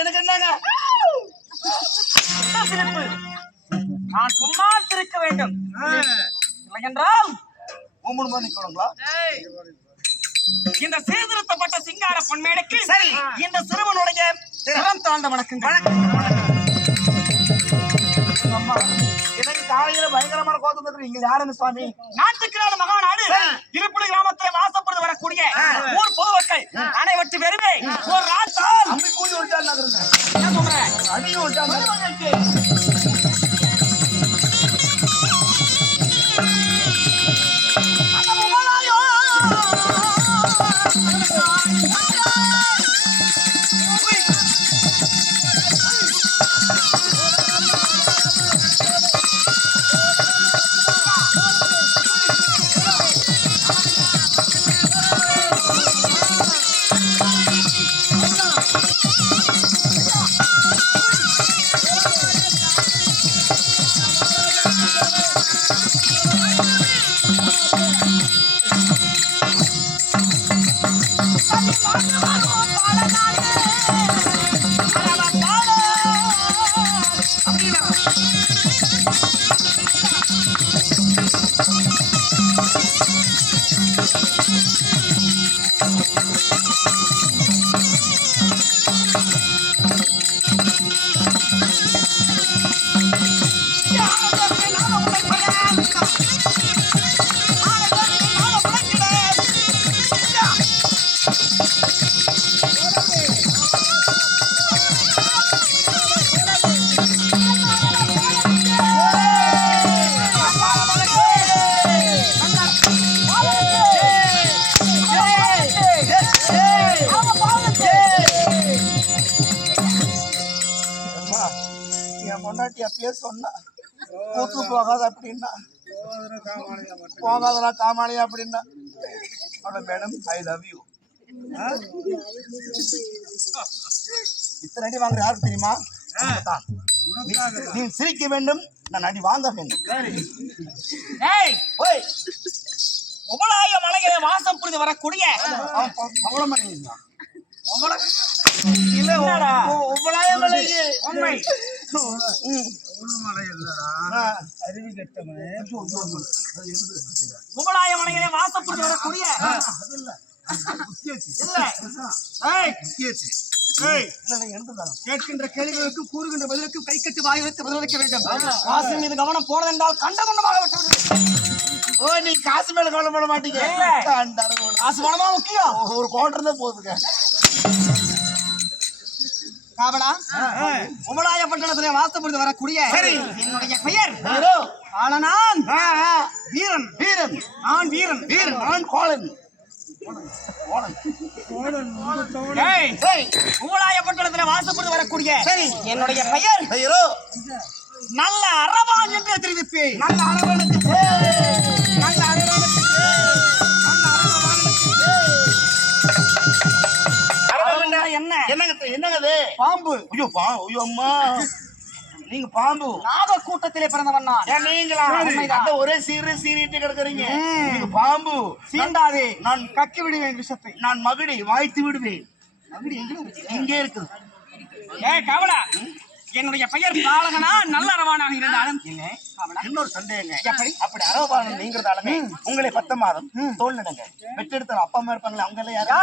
எனக்கு என்னங்க நான் சும்மா இருக்க வேண்டும் என்றால் இந்த சீர்திருத்தப்பட்ட சிங்கார பொன்மேடைக்கு சரி இந்த சிறுவனுடைய சிரம் தாழ்ந்த வணக்கங்கள். காலையில பயங்கரமான கோத்தம் இங்க யாருன்னு சுவாமி நாட்டுக்கு நாடு மகாநாடு இருப்பிட கிராமத்தில் வாசப்படுது வரக்கூடிய ஊர் பொதுமக்கள் அனைவற்று வெறுமே ஒரு ராத்தால் அம்பி கூடி விட்டாங்க என்ன சொல்றேன் அடியும் விட்டாங்க. சொன்னா கூத்து போகாத அப்படின்னா போகாதடா காமாளியா அப்படின்னா மேடம் ஐ லவ் யூ. இத்தனை அடி வாங்குற யாருக்கு தெரியுமா? நீ சிரிக்க வேண்டும், நான் அடி வாங்க வேண்டும். உபலாய மலைகளை வாசம் புரிந்து வரக்கூடிய உபலாய மலைகளை வாசப்பட்டு வரக்கூடிய கேட்கின்ற கேள்விகளுக்கும் கூறுகின்ற பதிலுக்கும் கை கட்டி வாய் வைத்து பதிலளிக்க வேண்டும். காசு மீது கவனம் போனதென்றால் கண்டகுண்டமாக விட்டு. ஓ, நீ காசு மேல கவனம் போட மாட்டீங்க. காசு பணமா முக்கியம், ஒரு கோட்டர் தான் போகுதுங்க. காவலா உமலாய பட்டணத்திலே வாசப்படுத்தி வரக்கூடிய என்னுடைய பெயர் ஆளனான் வீரன். வீரன் நான் வீரன். வீரன் நான் கோலன். உமலாய பட்டணத்திலே வாசப்படுத்தி வரக்கூடிய என்னுடைய பெயர் நல்ல அரவான் என்று தெரிவிப்பேன். நல்ல அரவனுக்கு நல்ல அரவனுக்கு என்ன என்னங்க பாம்பு? ஐயோ ஐயோ அம்மா, நீங்க பாம்பு நாக கூட்டத்திலே பிறந்தவன் நான். நீங்களா ஒரே சீறிட்டு கிடக்குறீங்க. நீங்க பாம்பு சீண்டாதே, நான் கக்கி விடுவேன் விஷத்தை. நான் மகிடி வாய்த்து விடுவேன். மகிடி எங்கே இருக்குது? கவலா, என்னுடைய பெயர் பாலகனா நல்ல அரவானாக இருந்தாலும் இன்னொரு சந்தேகங்க. அப்படி அரவானம் நீங்கிறதாலுமே உங்களை 10 மாதம் தோல் நடங்க பெற்றெடுத்த அப்பா அம்மா இருப்பாங்களே, அவங்க எல்லாம் யாரா?